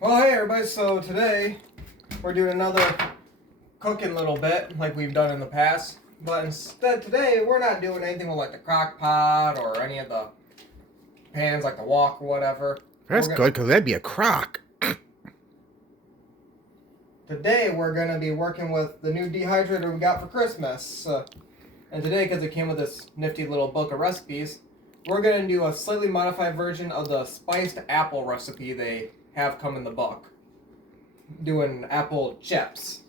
Well, hey everybody, so today we're doing another cooking little bit like we've done in the past. But instead today, we're not doing anything with like the crock pot or any of the pans like the wok or whatever. That's good, because that'd be a crock. Today we're going to be working with the new dehydrator we got for Christmas. And today, because it came with this nifty little book of recipes, we're going to do a slightly modified version of the spiced apple recipe they have come in the book. Doing apple chips.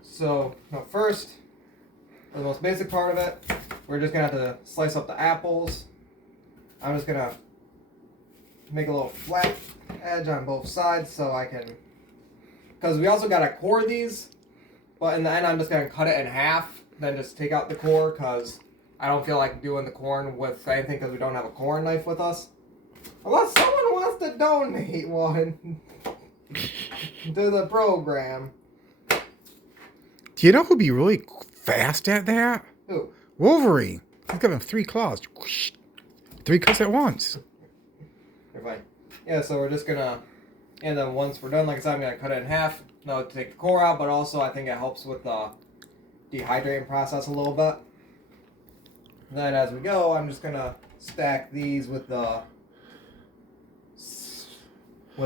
So, first, for the most basic part of it, we're just going to have to slice up the apples. I'm just going to make a little flat edge on both sides so I can... Because we also got to core these, but in the end I'm just going to cut it in half, then just take out the core because I don't feel like doing the corn with anything because we don't have a corn knife with us. Unless someone wants to donate one to the program. Do you know who'd be really fast at that? Who? Wolverine. He's got them 3 claws. 3 cuts at once. You're fine. Yeah, so we're just gonna, and then once we're done, like I said, I'm gonna cut it in half. Now to take the core out, but also I think it helps with the dehydrating process a little bit. And then as we go, I'm just gonna stack these with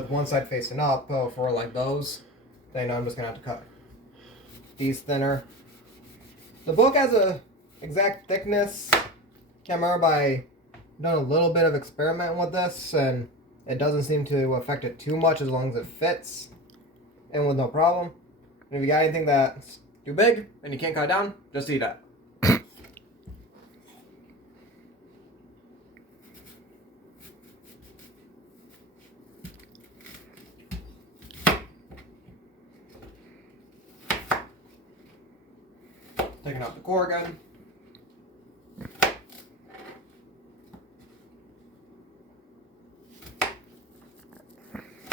one side facing up for like those. Then I'm just gonna have to cut these thinner. The book has a exact thickness. Can't remember, but I done a little bit of experimenting with this, and it doesn't seem to affect it too much as long as it fits and with no problem. And if you got anything that's too big and you can't cut it down, just eat it. Taking out the core again.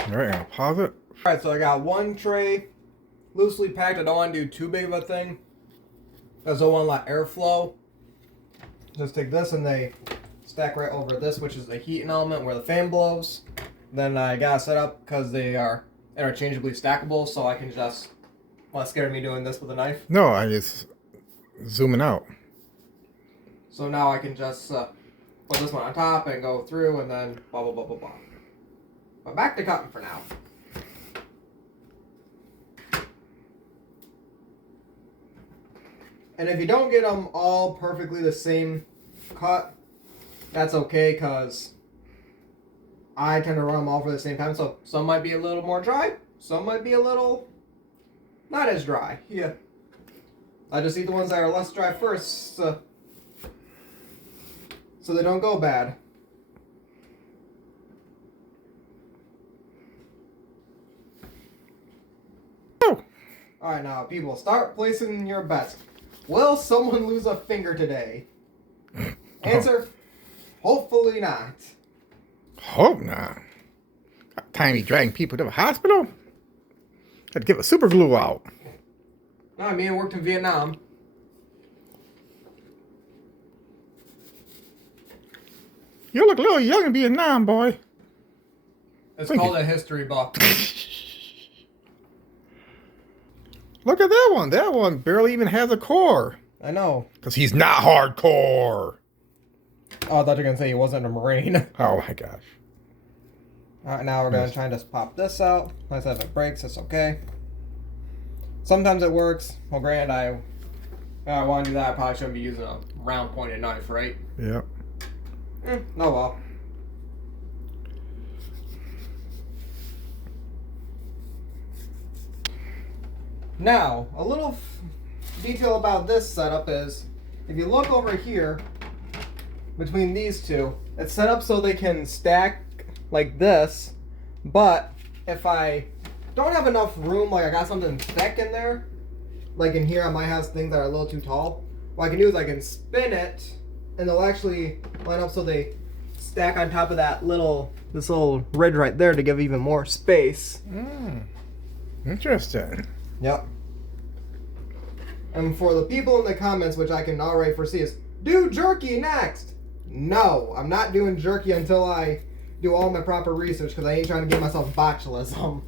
Alright, I'll pause it. Alright, so I got one tray loosely packed. I don't want to do too big of a thing because I don't want to let air flow. Just take this and they stack right over this, which is the heating element where the fan blows. Then I got it set up because they are interchangeably stackable, so I can just... Well, it's scared me doing this with a knife. No, I just zooming out. So now I can just put this one on top and go through and then blah, blah, blah, blah, blah. But back to cutting for now. And if you don't get them all perfectly the same cut, that's okay, because I tend to run them all for the same time. So some might be a little more dry, some might be a little not as dry. Yeah. I just eat the ones that are less dry first, so they don't go bad. Oh. Alright, now people, start placing your bets. Will someone lose a finger today? Answer, hopefully not. Hope not. Got time to be dragging people to the hospital? Had to get a super glue out. I mean, I worked in Vietnam. You look a little young in Vietnam, boy. It's called a history book. Look at that one. That one barely even has a core. I know. Because he's not hardcore. Oh, I thought you were going to say he wasn't a Marine. Oh my gosh. Alright, now we're going to try and just pop this out. Like I said, if it breaks, it's okay. Sometimes it works. Well, granted, I want to do that. I probably shouldn't be using a round pointed knife, right? Yep. No, well. Now, a little detail about this setup is, if you look over here, between these two, it's set up so they can stack like this, but if I don't have enough room, like I got something thick in there, like in here I might have things that are a little too tall, what I can do is I can spin it, and they'll actually line up so they stack on top of this little ridge right there to give even more space. Interesting. Yep. And for the people in the comments, which I can already foresee, is do jerky next. No, I'm not doing jerky until I do all my proper research because I ain't trying to give myself botulism.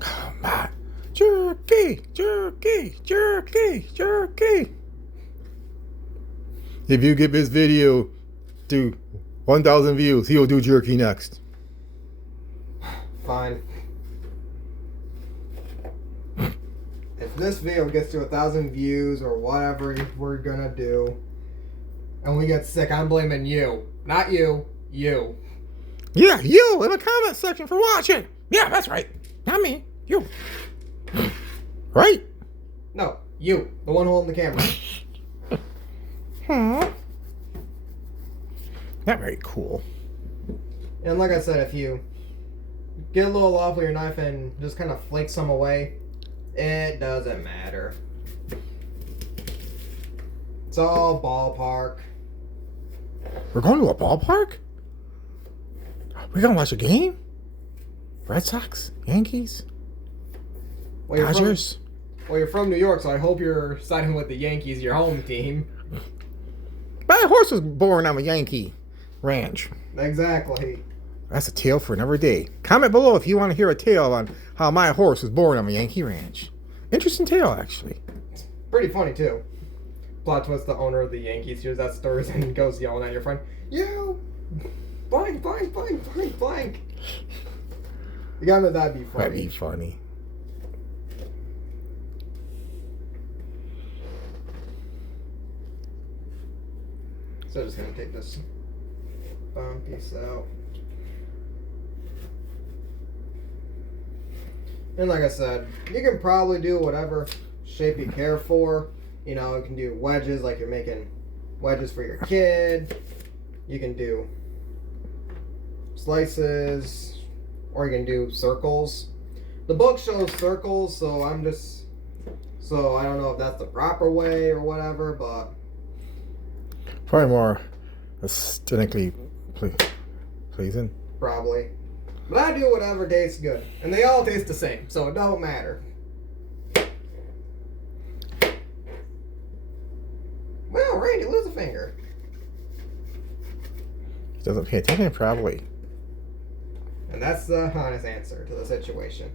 Come on. Jerky, jerky, jerky, jerky. If you get this video to 1,000 views, he'll do jerky next. Fine. If this video gets to 1,000 views or whatever we're gonna do, and we get sick, I'm blaming you. Not you. You. Yeah, you in the comment section for watching. Yeah, that's right. Not me. You. Right? No, you. The one holding the camera. Not very cool. And like I said, if you get a little off with your knife and just kind of flake some away, it doesn't matter. It's all ballpark. We're going to a ballpark? We're going to watch a game? Red Sox? Yankees? Well, Dodgers? You're from New York, so I hope you're siding with the Yankees, your home team. My horse was born on a Yankee ranch. Exactly. That's a tale for another day. Comment below if you want to hear a tale on how my horse was born on a Yankee ranch. Interesting tale, actually. It's pretty funny, too. Plot twist, the owner of the Yankees hears that story and goes yelling at your friend, "You! Blank, blank, blank, blank, blank." You gotta admit that'd be funny. That'd be funny. So I'm just gonna take this piece out. And like I said, you can probably do whatever shape you care for. You know, you can do wedges like you're making wedges for your kid. You can do slices, or you can do circles. The book shows circles, so I don't know if that's the proper way or whatever, but Probably more aesthetically pleasing. probably. But I do whatever tastes good. And they all taste the same, so it don't matter. Well, Randy, lose a finger. Doesn't pay attention, probably. And that's the honest answer to the situation.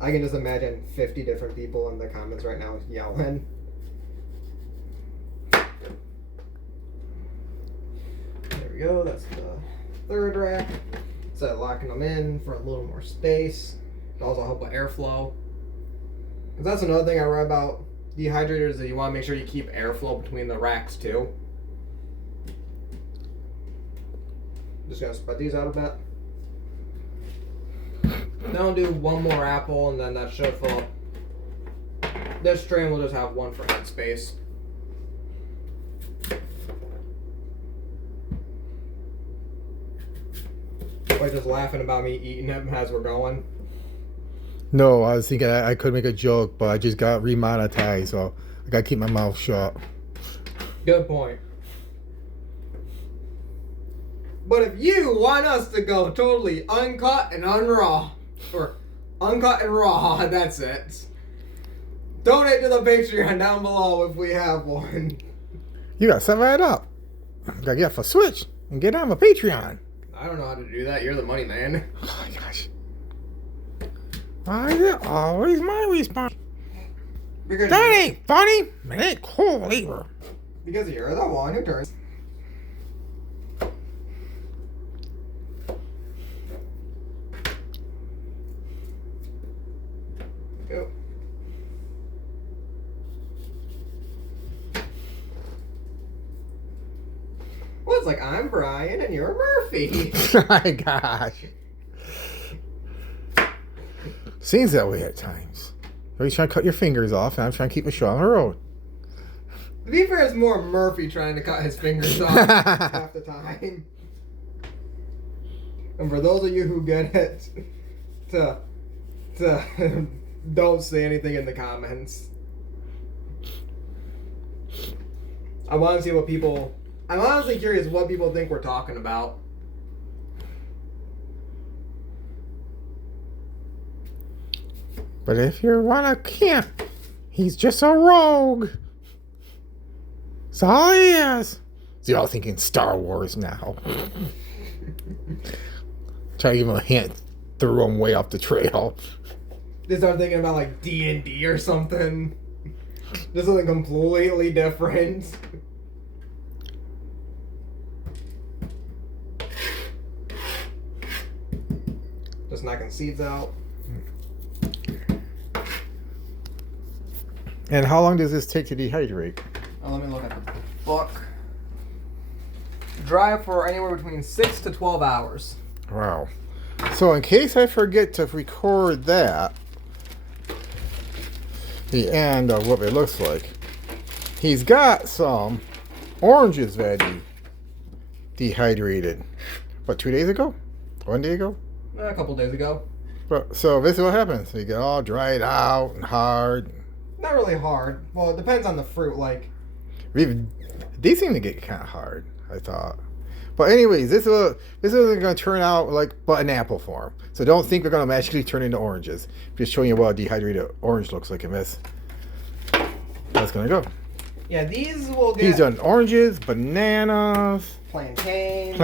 I can just imagine 50 different people in the comments right now yelling. There we go, that's the third rack. Instead of locking them in for a little more space. It also help with airflow. Because that's another thing I read about dehydrators, that you want to make sure you keep airflow between the racks too. Just gonna spread these out a bit. Then I'll do one more apple, and then that should fill up. This tray will just have one for head space. Wait, just laughing about me eating them as we're going. No, I was thinking I could make a joke, but I just got remonetized, so I gotta keep my mouth shut. Good point. But if you want us to go totally uncut and unraw, or uncut and raw, that's it. Donate to the Patreon down below if we have one. You gotta set that up. You gotta get off a Switch and get on my Patreon. I don't know how to do that. You're the money man. Oh my gosh. Why is it always my response? Because That ain't funny. It ain't cool either. Because you're the one who turns. Go. Well, it's like I'm Brian and you're Murphy. Oh my gosh. Seems that way at times. You're trying to cut your fingers off, and I'm trying to keep a show on the road. To be fair, it's more Murphy trying to cut his fingers off half the time. And for those of you who get it, to don't say anything in the comments. I want to see what people. I'm honestly curious what people think we're talking about. But if you want to camp, he's just a rogue. That's all he is. So you're all thinking Star Wars now. Try to give him a hint. Threw him way off the trail. They start thinking about like D&D or something. Just something completely different. Just knocking seeds out. And how long does this take to dehydrate? Let me look at the book. Dry for anywhere between 6 to 12 hours. Wow. So in case I forget to record that, the end of what it looks like, he's got some oranges that he dehydrated. What, 2 days ago? 1 day ago? A couple days ago. But so this is what happens. They get all dried out and hard. Not really hard. Well, it depends on the fruit. Like, These seem to get kind of hard, I thought. But anyways, this is going to turn out like but in apple form. So don't think they're going to magically turn into oranges. I'm just showing you what a dehydrated orange looks like in this. That's going to go. yeah, these will get He's done oranges, bananas, plantains.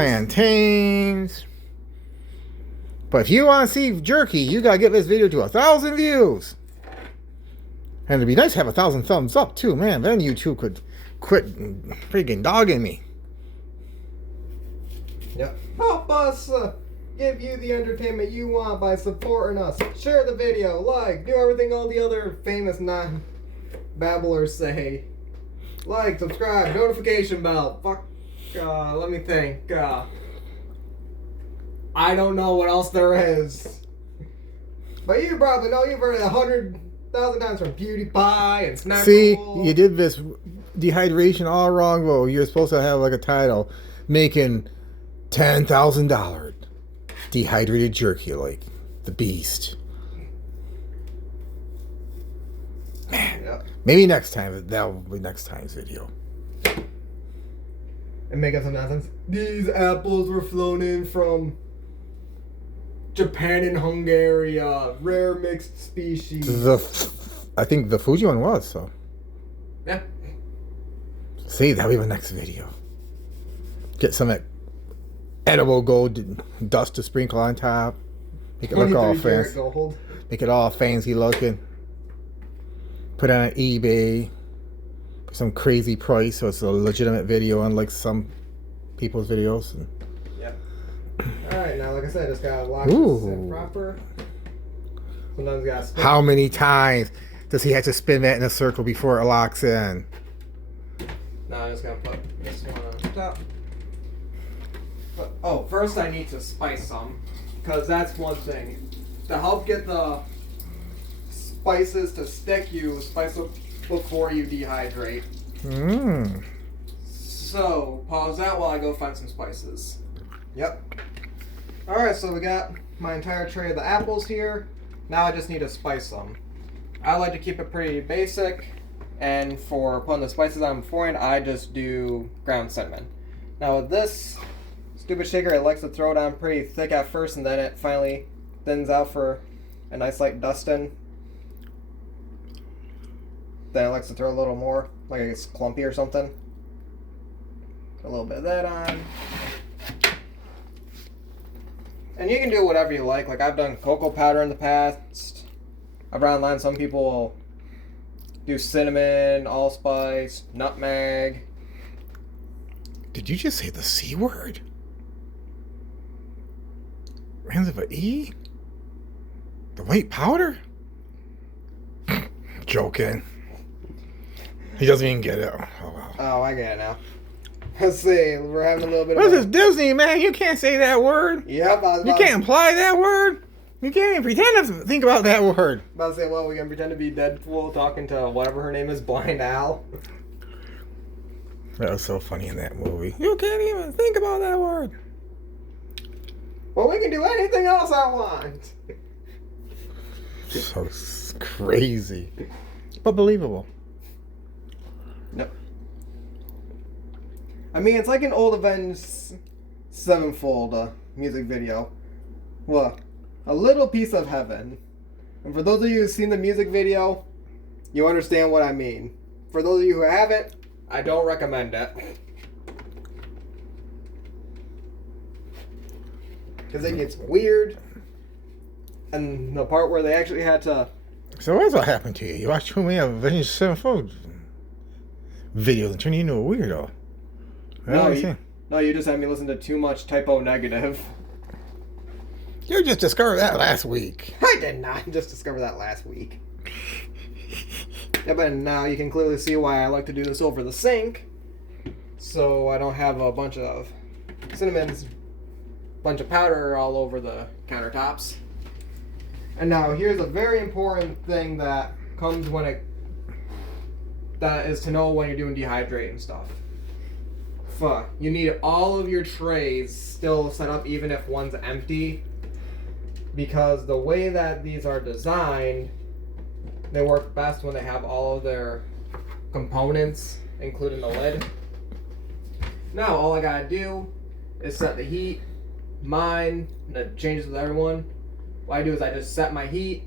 But if you want to see jerky, you got to get this video to 1,000 views. And it'd be nice to have 1,000 thumbs up too, man. Then YouTube could quit freaking dogging me. Yep. Help us give you the entertainment you want by supporting us. Share the video, like, do everything all the other famous non-babblers say. Like, subscribe, notification bell. Fuck, let me think. I don't know what else there is. But you probably know, you've heard it 100,000 times from PewDiePie and Snackle. See, you did this dehydration all wrong. Well, you're supposed to have like a title making $10,000 dehydrated jerky like the beast. Man, Yep. maybe next time. That will be next time's video. And make up some nonsense. These apples were flown in from Japan and Hungary, rare mixed species. I think the Fuji one was, so. Yeah. See, that'll be the next video. Get some edible gold dust to sprinkle on top. Make it look all 23 karat fancy. gold. Make it all fancy looking. Put it on eBay for some crazy price, so it's a legitimate video, unlike some people's videos. Yep. Alright, now like I said, just gotta lock Ooh. this in proper. Sometimes you gotta spin. How many times does he have to spin that in a circle before it locks in? Now I'm just gonna put this one on top. But, oh, first I need to spice some, because that's one thing. To help get the spices to stick, you spice them before you dehydrate. Mmm. So, pause that while I go find some spices. Yep. Alright, so we got my entire tray of the apples here. Now I just need to spice them. I like to keep it pretty basic, and for putting the spices on beforehand, I just do ground cinnamon. Now with this stupid shaker, it likes to throw it on pretty thick at first, and then it finally thins out for a nice light dusting. Then it likes to throw a little more, like it's clumpy or something. Put a little bit of that on. And you can do whatever you like. Like, I've done cocoa powder in the past. I've read online some people do cinnamon, allspice, nutmeg. Did you just say the C word? Ends with an E? The white powder? Joking. He doesn't even get it. Oh, wow. Oh, I get it now. Let's see. We're having a little bit What of is this, Disney, man? You can't say that word. Yep, I was You about can't imply that word. You can't even pretend to think about that word. about to say, well, we can pretend to be Deadpool talking to whatever her name is, Blind Al. That was so funny in that movie. You can't even think about that word. Well, we can do anything else I want. So crazy. But believable. Nope. I mean, it's like an old Avenged Sevenfold music video. Well, a little piece of heaven. And for those of you who've seen the music video, you understand what I mean. For those of you who haven't, I don't recommend it. Because it gets weird. And the part where they actually had to... So what's what happened to you? You watched too many Avengers Sevenfold videos and turned you into a weirdo. No, you just had me listen to too much typo negative. You just discovered that last week. I did not just discover that last week. Yeah, but now you can clearly see why I like to do this over the sink. So I don't have a bunch of cinnamons, bunch of powder all over the countertops. And now here's a very important thing that comes that is to know when you're doing dehydrating stuff. You need all of your trays still set up even if one's empty, because the way that these are designed, they work best when they have all of their components, including the lid. Now all I gotta do is set the heat. Mine, and it changes with everyone. What I do is I just set my heat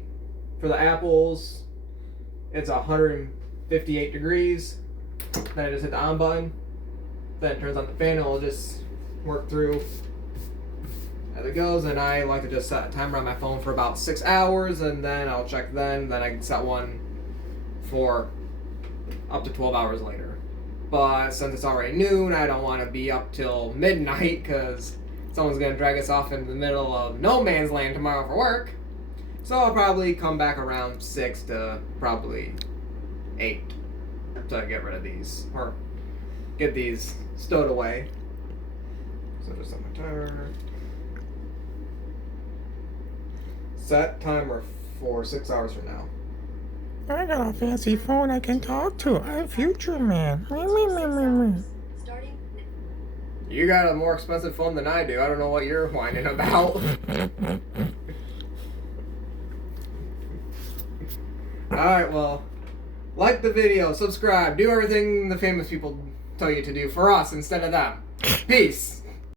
for the apples. It's 158 degrees. Then I just hit the on button. Then it turns on the fan and it'll just work through as it goes. And I like to just set a timer on my phone for about 6 hours, and then I'll check then. Then I can set one for up to 12 hours later. But since it's already noon, I don't want to be up till midnight because someone's going to drag us off in the middle of no man's land tomorrow for work. So I'll probably come back around 6 to probably 8 to get rid of these, or get these stowed away. So just set my timer. Set timer for 6 hours from now. I got a fancy phone I can talk to. I'm Future Man. You got a more expensive phone than I do. I don't know what you're whining about. Alright, well, like the video, subscribe, do everything the famous people tell you to do for us instead of them. Peace.